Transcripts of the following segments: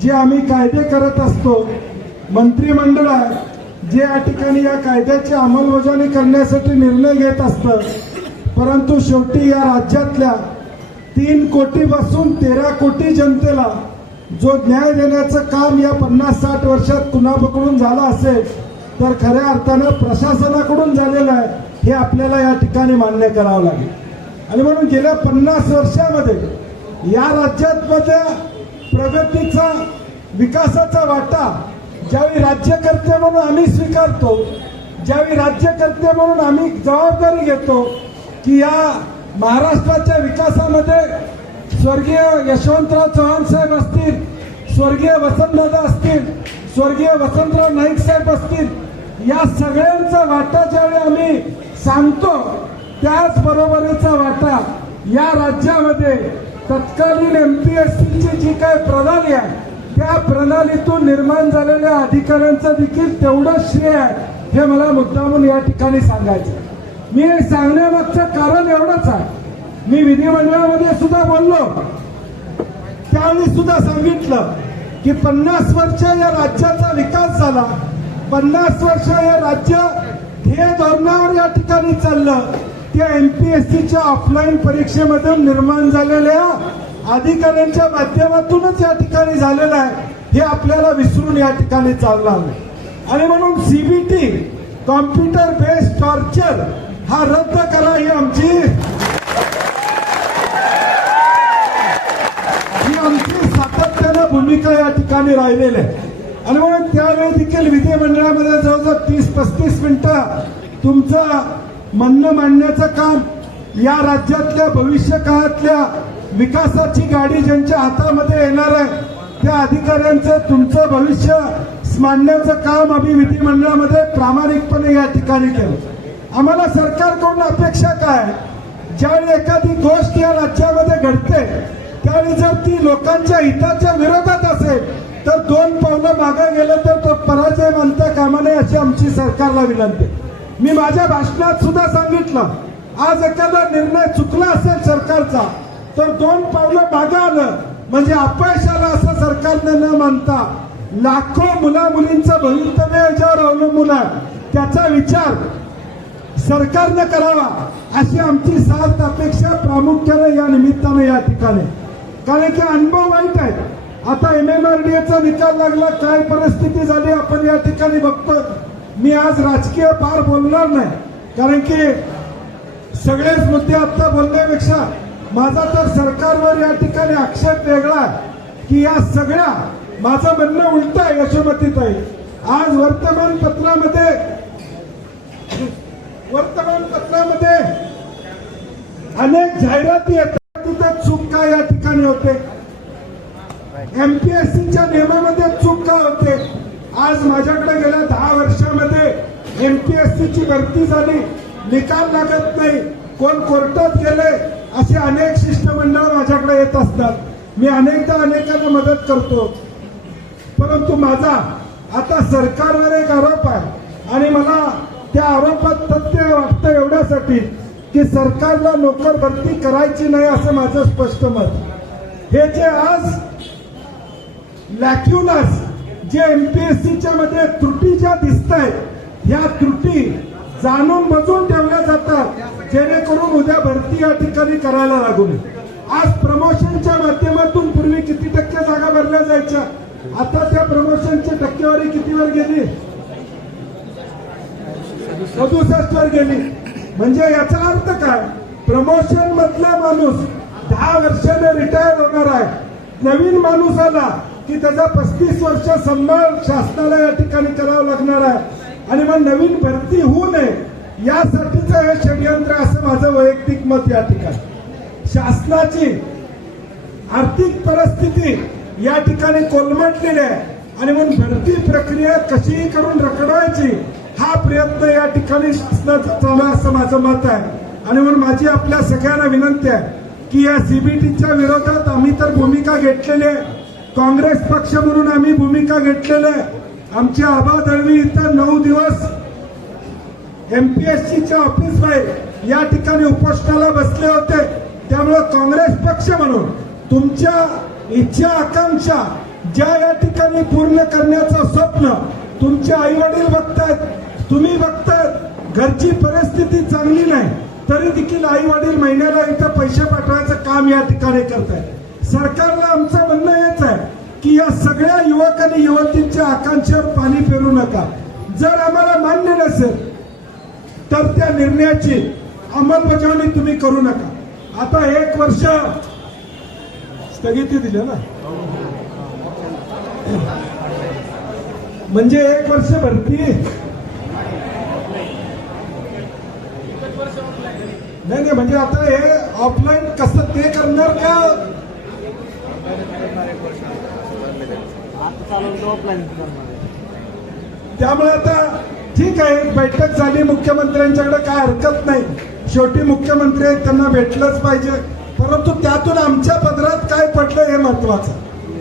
जे आम्ही कायदे करत असतो, मंत्रिमंडळ आहे जे या ठिकाणी या कायद्याची अंमलबजावणी करण्यासाठी निर्णय घेत असतं, परंतु शेवटी या राज्यातल्या 3 कोटीपासून 13 कोटी जनतेला जो न्याय देण्याचं काम या 50-60 वर्षात कुणाकडून झालं असेल तर खऱ्या अर्थानं प्रशासनाकडून झालेलं आहे, हे आपल्याला या ठिकाणी मान्य करावं लागेल. आणि म्हणून गेल्या 50 वर्षामध्ये या राज्यातल्या प्रगतीचा, विकासाचा वाटा ज्यावेळी राज्यकर्ते म्हणून आम्ही स्वीकारतो, ज्यावेळी राज्यकर्ते म्हणून आम्ही जबाबदारी घेतो की या महाराष्ट्राच्या विकासामध्ये स्वर्गीय यशवंतराव चव्हाण साहेब असतील, स्वर्गीय वसंतदादा असतील, स्वर्गीय वसंतराव नाईक साहेब असतील, या सगळ्यांचा वाटा ज्यावेळी आम्ही सांगतो त्याच बरोबरीचा वाटा या राज्यामध्ये तत्कालीन MPSCची जी काय प्रणाली आहे त्या प्रणालीतून निर्माण झालेल्या अधिकाऱ्यांचं देखील तेवढंच श्रेय आहे, हे मला मुद्दामून या ठिकाणी सांगायचं. मी हे सांगण्यामागचं कारण एवढंच आहे, मी विधिमंडळामध्ये सुद्धा बोललो, त्यावेळी सुद्धा सांगितलं की 50 वर्ष या राज्याचा विकास झाला, 50 वर्ष हे राज्य ध्येय धोरणावर या ठिकाणी चाललं, त्या MPSCच्या ऑफलाईन परीक्षेमधून निर्माण झालेल्या अधिकाऱ्यांच्या माध्यमातूनच या ठिकाणी झालेलं आहे, हे आपल्याला विसरून या ठिकाणी चालणार नाही. आणि म्हणून CBT कॉम्प्युटर बेस्ड टॉर्चर हा रद्द करा, ही आमची सातत्यानं भूमिका या ठिकाणी राहिलेली आहे. आणि म्हणून त्यावेळी देखील विधिमंडळामध्ये जवळजवळ 30-35 मिनिटं तुमचं म्हणणं मांडण्याचं काम, या राज्यातल्या भविष्य काळातल्या विकासाची गाडी ज्यांच्या हातामध्ये येणार आहे त्या अधिकाऱ्यांचं तुमचं भविष्य मांडण्याचं काम आम्ही विधिमंडळामध्ये प्रामाणिकपणे या ठिकाणी केलं. आम्हाला सरकारकडून अपेक्षा काय, ज्यावेळी एखादी गोष्ट या राज्यामध्ये घडते त्यावेळी जर ती लोकांच्या हिताच्या विरोधात असेल तर 2 पावलं मागे गेलं तर तो पराजय मानता कामा नये, अशी आमची सरकारला विनंती. मी माझ्या भाषणात सुद्धा सांगितलं, आज एखादा निर्णय चुकला असेल सरकारचा तर 2 पावलं मागे आलं म्हणजे अपयश आलं असं सरकारने न मानता लाखो मुला मुलींचं भवितव्य याच्यावर अवलंबून आहे, त्याचा विचार सरकारने करावा अशी आमची सार्थ अपेक्षा प्रामुख्याने या निमित्ताने या ठिकाणी. कारण की अनुभव वाईट आहे. आता MMRDAचा निकाल लागला, काय परिस्थिती झाली आपण या ठिकाणी बघतो. मी आज राजकीय फार बोलणार नाही, कारण की सगळेच मुद्दे आता बोलण्यापेक्षा माझा तर सरकारवर या ठिकाणी आक्षेप वेगळा आहे की या सगळ्या, माझं म्हणणं उलट आहे यशोमतीताई. आज वर्तमानपत्रामध्ये अनेक जाहिराती येतात, तिथे चूक काय या ठिकाणी होते, MPSCच्या नियमामध्ये चूक का होते. आज माझ्याकडे गेल्या 10 वर्षामध्ये MPSCची भरती झाली, निकाल लागत नाही, कोण कोर्टात गेले, असे अनेक शिष्टमंडळ माझ्याकडे येत असतात. मी अनेकदा अनेकांना मदत करतो, परंतु माझा आता सरकारवर एक आरोप आहे आणि मला त्या आरोपात तथ्य वाटतं एवढ्यासाठी की सरकारला नोकर भरती करायची नाही असं माझं स्पष्ट मत. हे जे आज लॅक्युनास जे MPSCच्या मध्ये त्रुटी ज्या दिसत आहेत, ह्या त्रुटी जाणून बजून ठेवल्या जातात जेणेकरून उद्या भरती या ठिकाणी करायला लागू नये. आज प्रमोशनच्या माध्यमातून पूर्वी किती टक्के जागा भरल्या जायच्या, आता त्या प्रमोशनची टक्केवारी कितीवर गेली, 67वर गेली. म्हणजे याचा अर्थ काय, प्रमोशन मधला माणूस 10 वर्षाने रिटायर होणार आहे, नवीन माणूस आला की त्याचा 35 वर्ष सन्मान शासनाला या ठिकाणी करावं लागणार आहे. आणि मग नवीन भरती होऊ नये यासाठीचं हे षडयंत्र असं माझं वैयक्तिक मत या ठिकाणी. शासनाची आर्थिक परिस्थिती या ठिकाणी कोलमडलेली आहे आणि म्हणून भरती प्रक्रिया कशीही करून रखडवायची हा प्रयत्न या ठिकाणी शासनाचा चालू आहे असं माझं मत आहे. आणि म्हणून माझी आपल्या सगळ्यांना विनंती आहे की या CBTच्या विरोधात आम्ही तर भूमिका घेतलेली आहे, काँग्रेस पक्ष म्हणून आम्ही भूमिका घेतलेली आहे. आमचे आबा दळवी इथं 9 दिवस MPSCच्या ऑफिस बाहेर या ठिकाणी उपोषणाला बसले होते. त्यामुळे काँग्रेस पक्ष म्हणून तुमच्या इच्छा आकांक्षा ज्या या ठिकाणी पूर्ण करण्याचं स्वप्न तुमचे आई वडील बघतायत, तुम्ही बघतायत, घरची परिस्थिती चांगली नाही तरी देखील आई वडील महिन्याला इथं पैसे पाठवायचं काम या ठिकाणी करतायत. सरकारला आमचं म्हणणं हेच आहे की या सगळ्या युवक आणि युवतींच्या आकांक्षेवर पाणी फेरू नका. जर आम्हाला मान्य नसेल तर त्या निर्णयाची अंमलबजावणी तुम्ही करू नका. आता 1 वर्ष स्थगिती दिली ना, म्हणजे 1 वर्ष भरती नाही, म्हणजे आता हे ऑफलाईन कसं ते करणार का? त्यामुळे आता ठीक आहे, बैठक झाली मुख्यमंत्र्यांच्याकडे, काय हरकत नाही. शेवटी मुख्यमंत्री आहेत, त्यांना भेटलंच पाहिजे. परंतु त्यातून आमच्या पदरात काय पडलं हे महत्वाचं.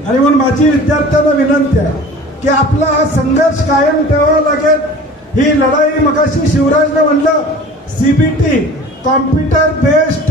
आणि म्हणून माझी विद्यार्थ्यांना विनंती आहे की आपला हा संघर्ष कायम ठेवावा लागेल. ही लढाई, मगाशी शिवराजने म्हणलं, सीबीटी कॉम्प्युटर बेस्ड